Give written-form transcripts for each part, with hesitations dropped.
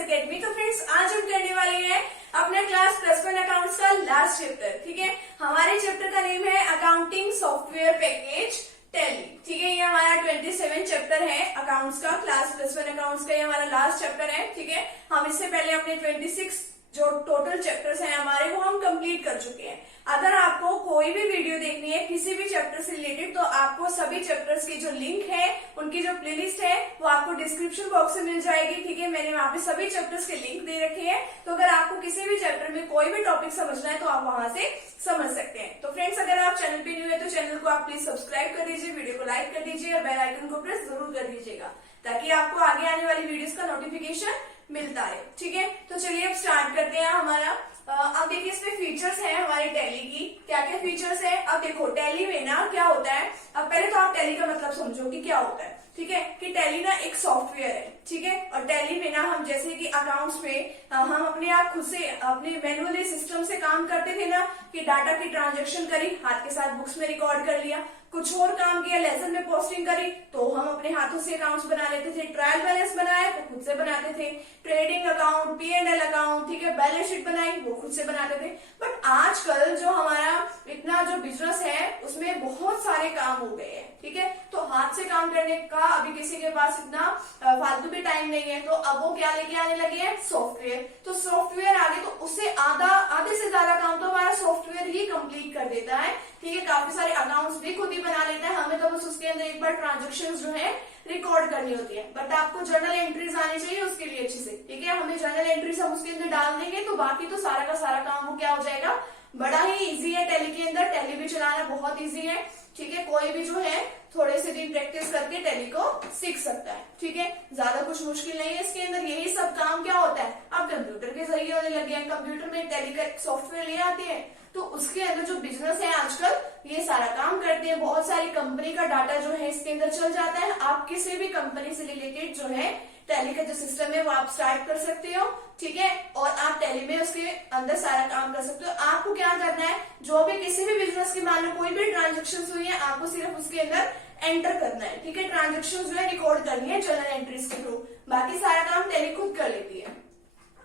Academy. तो friends आज हम करने वाले हैं अपने क्लास +1 अकाउंट्स का लास्ट चैप्टर। ठीक है, हमारे चैप्टर का नेम है अकाउंटिंग सॉफ्टवेयर पैकेज टैली। ठीक है, ये हमारा 27 चैप्टर है अकाउंट्स का, क्लास +1 अकाउंट्स का ये हमारा लास्ट चैप्टर है। ठीक है, हम इससे पहले अपने 26 जो टोटल चैप्टर्स हैं हमारे वो हम कंप्लीट कर चुके हैं। अगर आपको कोई भी वीडियो देखनी है किसी भी चैप्टर से रिलेटेड तो आपको सभी चैप्टर्स की जो लिंक है, उनकी जो प्लेलिस्ट है वो आपको डिस्क्रिप्शन बॉक्स में मिल जाएगी। ठीक है, मैंने वहां पे सभी चैप्टर्स के लिंक दे रखे हैं, तो अगर आपको किसी भी चैप्टर में कोई भी टॉपिक समझना है तो आप वहां से समझ सकते हैं। तो फ्रेंड्स अगर आप चैनल पे न्यू है तो चैनल को आप प्लीज सब्सक्राइब कर दीजिए, वीडियो को लाइक कर दीजिए और बेल आइकन को प्रेस जरूर कर दीजिएगा ताकि आपको आगे आने वाली वीडियोस का नोटिफिकेशन मिलता है। ठीक है, तो चलिए अब स्टार्ट करते हैं हमारा। अब देखिए इसमें फीचर्स हैं हमारी टैली की, क्या क्या फीचर्स है। अब देखो टैली में ना क्या होता है, अब पहले तो आप टैली का मतलब समझो कि क्या होता है। ठीक है, कि टैली ना एक सॉफ्टवेयर है। ठीक है, और टैली में ना हम जैसे कि अकाउंट्स में हम अपने आप खुद से अपने मैनुअली सिस्टम से काम करते थे ना, कि डाटा की ट्रांजेक्शन करी, हाथ के साथ बुक्स में रिकॉर्ड कर लिया, कुछ और काम किया, लेसन में पोस्टिंग करी तो हम अपने हाथों से अकाउंट्स बना लेते थे, ट्रायल बैलेंस बनाया तो खुद से बनाते थे, ट्रेडिंग अकाउंट, P&L अकाउंट, ठीक है, बैलेंस शीट बनाई वो खुद से बनाते थे। बट आजकल जो हमारा इतना जो बिजनेस है उसमें बहुत सारे काम हो गए हैं। ठीक है, तो हाथ से काम करने का अभी किसी के पास इतना फालतू भी टाइम नहीं है, तो अब वो क्या लेके आने लगे हैं, सॉफ्टवेयर। तो सॉफ्टवेयर आगे तो उससे आधे से ज्यादा काम तो हमारा सॉफ्टवेयर ही कंप्लीट कर देता है। ठीक है, काफी सारे अकाउंट्स भी खुद ही बना लेता है, हमें तो बस उसके अंदर एक बार ट्रांजेक्शन जो है रिकॉर्ड करनी होती है। बट आपको जर्नल एंट्रीज आनी चाहिए उसके लिए अच्छे से। ठीक है, हमें जर्नल एंट्रीज हम उसके अंदर डाल देंगे तो बाकी तो सारा का सारा काम वो क्या हो जाएगा, बड़ा ही इजी है। टैली के अंदर टैली भी चलाना बहुत इजी है। ठीक है, कोई भी जो है थोड़े से दिन प्रैक्टिस करके टैली को सीख सकता है। ठीक है, ज्यादा कुछ मुश्किल नहीं है इसके अंदर। यही सब काम क्या होता है अब कंप्यूटर के जरिए होने लगे हैं। कंप्यूटर में टैली का सॉफ्टवेयर ले आते हैं तो उसके अंदर जो बिजनेस है आजकल ये सारा काम करते हैं। बहुत सारी कंपनी का डाटा जो है इसके अंदर चल जाता है। आप किसी भी कंपनी से रिलेटेड जो है टैली का जो सिस्टम है वो आप स्टार्ट कर सकते हो। ठीक है, और आप टैली में उसके अंदर सारा काम कर सकते हो। आपको क्या करना है, जो भी किसी भी बिजनेस की मान लो कोई भी ट्रांजेक्शन हुई है आपको सिर्फ उसके अंदर एंटर करना है। ठीक है, ट्रांजेक्शन जो है रिकॉर्ड करनी है जर्नल एंट्रीज के थ्रू, बाकी सारा काम टैली खुद कर लेती है।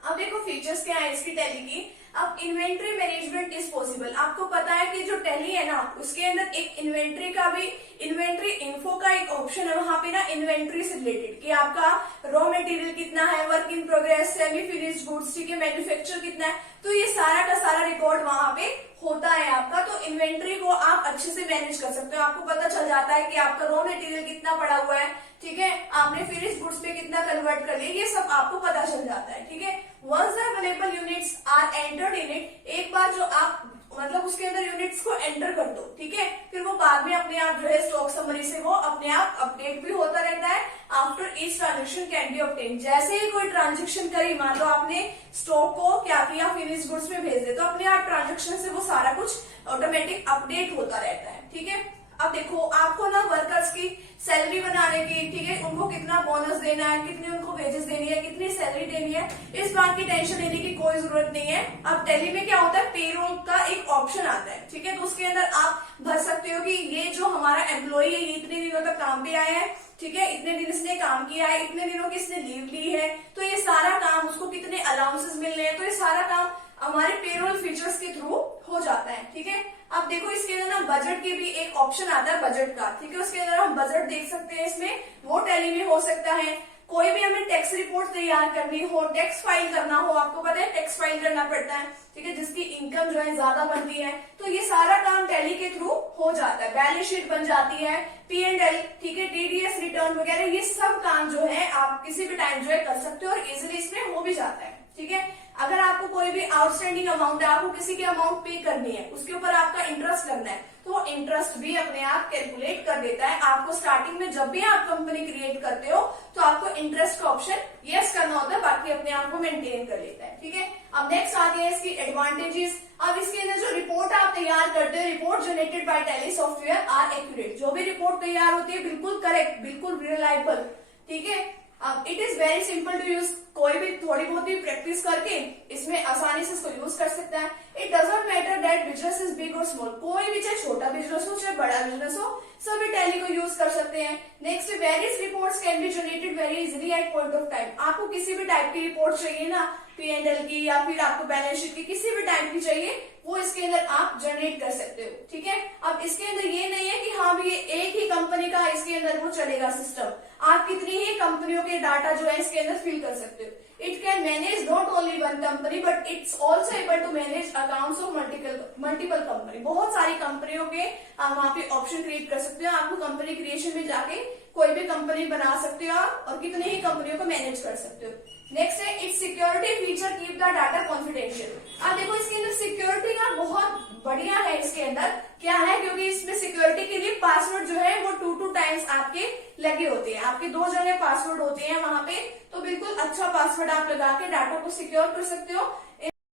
अब देखो फीचर्स क्या है इसकी टैली की। अब इन्वेंट्री मैनेजमेंट इज पॉसिबल। आपको पता है कि जो टैली है ना उसके अंदर एक इन्वेंट्री का भी, इन्वेंट्री इन्फो का एक ऑप्शन है वहां पे ना, इन्वेंट्री से रिलेटेड कि आपका रॉ मटेरियल कितना है, work in progress, semi finished goods, ठीक है, मैन्युफैक्चर कितना है, तो ये सारा का सारा रिकॉर्ड वहां पे होता है आपका। तो इन्वेंट्री को आप अच्छे से मैनेज कर सकते हो। आपको पता चल जाता है कि आपका रॉ मटेरियल कितना पड़ा हुआ है, ठीक है, आपने फिनिश गुड्स पे कितना कन्वर्ट कर लिया, ये सब आपको पता चल जाता है। ठीक है, once the available units are entered in it, एक बार जो आप मतलब उसके अंदर यूनिट्स को एंटर कर दो, ठीक है, फिर वो बाद में अपने आप जो है स्टॉक समरी से वो अपने आप अपडेट भी होता रहता है। After each transaction can be obtain, जैसे ही कोई ट्रांजेक्शन करी, मान लो आपने स्टॉक को क्या किया, फिनिश गुड्स में भेज दे, तो अपने आप ट्रांजेक्शन से वो सारा कुछ ऑटोमेटिक अपडेट होता रहता है। ठीक है, अब देखो आपको ना वर्कर्स की सैलरी बनाने की, ठीक है, उनको कितना बोनस देना है, कितनी उनको वेजेस देनी है, कितनी सैलरी देनी है, इस बात की टेंशन लेने की कोई जरूरत नहीं है। अब टैली में क्या होता है, पेरोल का एक ऑप्शन आता है। ठीक है, तो उसके अंदर आप भर सकते हो कि ये जो हमारा एम्प्लॉय है ये इतने दिनों तक काम पे आया है, ठीक है, इतने दिन इसने काम किया है, इतने दिनों की इसने लीव ली है, तो ये सारा काम, उसको कितने अलाउंसेस मिल रहे हैं, तो ये सारा काम हमारे पेरोल फीचर्स के थ्रू हो जाता है। ठीक है, अब देखो इसके अंदर ना बजट की भी एक ऑप्शन आता है, बजट का। ठीक है, उसके अंदर हम बजट देख सकते हैं, इसमें वो टैली में हो सकता है। कोई भी हमें टैक्स रिपोर्ट तैयार करनी हो, टैक्स फाइल करना हो, आपको पता है टैक्स फाइल करना पड़ता है, ठीक है, जिसकी इनकम जो है ज्यादा बनती है, तो ये सारा काम टैली के थ्रू हो जाता है। बैलेंस शीट बन जाती है, P&L, ठीक है, TDS रिटर्न वगैरह, ये सब काम जो है आप किसी भी टाइम जो है कर सकते हो और इजिली इसमें हो भी जाता है। ठीक है, अगर आपको कोई भी आउटस्टैंडिंग अमाउंट है, आपको किसी की अमाउंट पे करनी है, उसके ऊपर आपका इंटरेस्ट लगना है, तो वो इंटरेस्ट भी अपने आप कैलकुलेट कर देता है। आपको स्टार्टिंग में जब भी आप कंपनी क्रिएट करते हो तो आपको इंटरेस्ट का ऑप्शन यस करना होता है, बाकी अपने आप को मेंटेन कर लेता है। ठीक है, अब नेक्स्ट आती है इसकी एडवांटेजेस। अब इसके अंदर जो रिपोर्ट आप तैयार करते हो, report generated by Tally software are accurate, जो भी रिपोर्ट तैयार होती है बिल्कुल करेक्ट, बिल्कुल रिलायबल। ठीक है, अब it is very simple to use, कोई भी थोड़ी बहुत भी प्रैक्टिस करके इसमें आसानी से इसको यूज कर सकता है। It doesn't matter that business is big और स्मॉल, कोई भी चाहे छोटा बिजनेस हो चाहे बड़ा बिजनेस हो, सभी टैली को यूज कर सकते हैं। Next, various reports can be generated very easily at point of time. आपको किसी भी टाइप की रिपोर्ट चाहिए ना, P&L की या फिर आपको बैलेंस शीट की, किसी भी टाइप की चाहिए, वो इसके अंदर आप जनरेट कर सकते हो। ठीक है, अब इसके अंदर ये नहीं है कि हाँ भी ये एक ही कंपनी का इसके अंदर वो चलेगा सिस्टम, आप कितनी ही कंपनियों के डाटा जो है इसके अंदर फिल कर सकते हो। It can manage not only one company but it's also able to manage accounts of multiple company. बहुत सारी कंपनियों के वहां पे ऑप्शन क्रिएट कर सकते हो। आपको कंपनी क्रिएशन में जाके कोई भी कंपनी बना सकते हो आप और कितनी ही कंपनियों को मैनेज कर सकते हो। नेक्स्ट है it's security feature keep the data confidential. अब देखो इसके अंदर सिक्योरिटी का बहुत बढ़िया है। इसके अंदर क्या है, क्योंकि इसमें सिक्योरिटी के लिए पासवर्ड जो है वो 2 टाइम्स आपके लगे होते हैं, आपके 2 जगह पासवर्ड होते हैं वहां पे, तो बिल्कुल अच्छा पासवर्ड आप लगा के डाटा को सिक्योर कर सकते हो।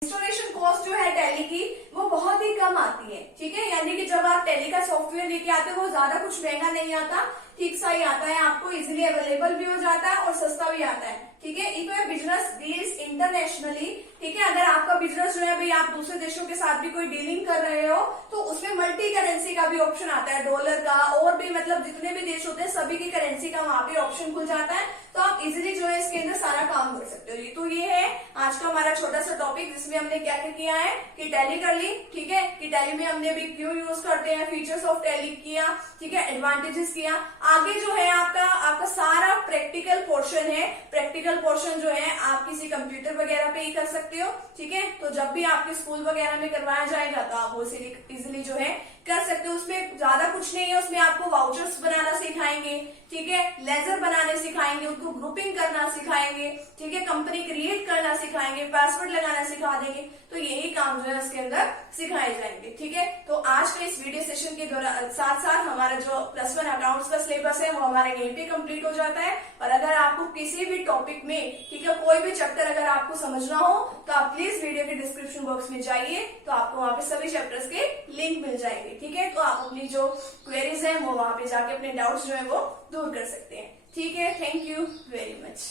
इंस्टॉलेशन कॉस्ट जो है टैली की वो बहुत ही कम आती है। ठीक है, यानी कि जब आप टैली का सॉफ्टवेयर लेके आते हो वो ज्यादा कुछ महंगा नहीं आता, ठीक सा ही आता है, आपको इजीली अवेलेबल भी हो जाता है और सस्ता भी आता है। ठीक है, if your business deals internationally, ठीक है, अगर आपका बिजनेस जो है भाई आप दूसरे देशों के साथ भी कोई डीलिंग कर रहे हो तो उसमें मल्टी करेंसी का भी ऑप्शन आता है, डॉलर का और भी मतलब जितने भी देश होते हैं सभी की करेंसी का वहां पे ऑप्शन खुल जाता है, तो आप इजिली जो है इसके अंदर सारा काम कर सकते हो। तो ये है आज का हमारा छोटा सा टॉपिक जिसमें हमने क्या क्या किया है कि टैली कर ली। ठीक है, कि टैली में हमने भी क्यों यूज करते हैं, फीचर्स ऑफ टैली किया, ठीक है, एडवांटेजेस किया। आगे जो है आपका सारा प्रैक्टिकल पोर्शन है, प्रैक्टिकल पोर्शन जो है आप किसी कंप्यूटर वगैरह पे ही कर सकते हो। ठीक है, तो जब भी आपके स्कूल वगैरह में करवाया जाएगा तो आप वो इजिली जो है कर सकते हो। उसमें ज्यादा कुछ नहीं है, उसमें आपको वाउचर्स बनाना सिखाएंगे, ठीक है, लेजर बनाने सिखाएंगे, उनको ग्रुपिंग करना सिखाएंगे, ठीक है, कंपनी क्रिएट करना सिखाएंगे, पासवर्ड लगाना सिखा देंगे, तो यही काम जो है उसके अंदर सिखाए जाएंगे। ठीक है, तो आज के इस वीडियो सेशन के दौरान साथ साथ हमारा जो +1 अकाउंट्स का सिलेबस है वो हमारे यहीं पे कंप्लीट हो जाता है। और अगर आपको किसी भी टॉपिक में, ठीक है, कोई भी चैप्टर अगर आपको समझना हो तो आप प्लीज वीडियो के डिस्क्रिप्शन बॉक्स में जाइए, तो आपको वहां पे सभी चैप्टर्स के लिंक मिल जाएंगे। ठीक है, तो आप अपनी जो क्वेरीज है वो वहां पे जाके अपने डाउट्स जो है वो दूर कर सकते हैं। ठीक है, थैंक यू वेरी मच।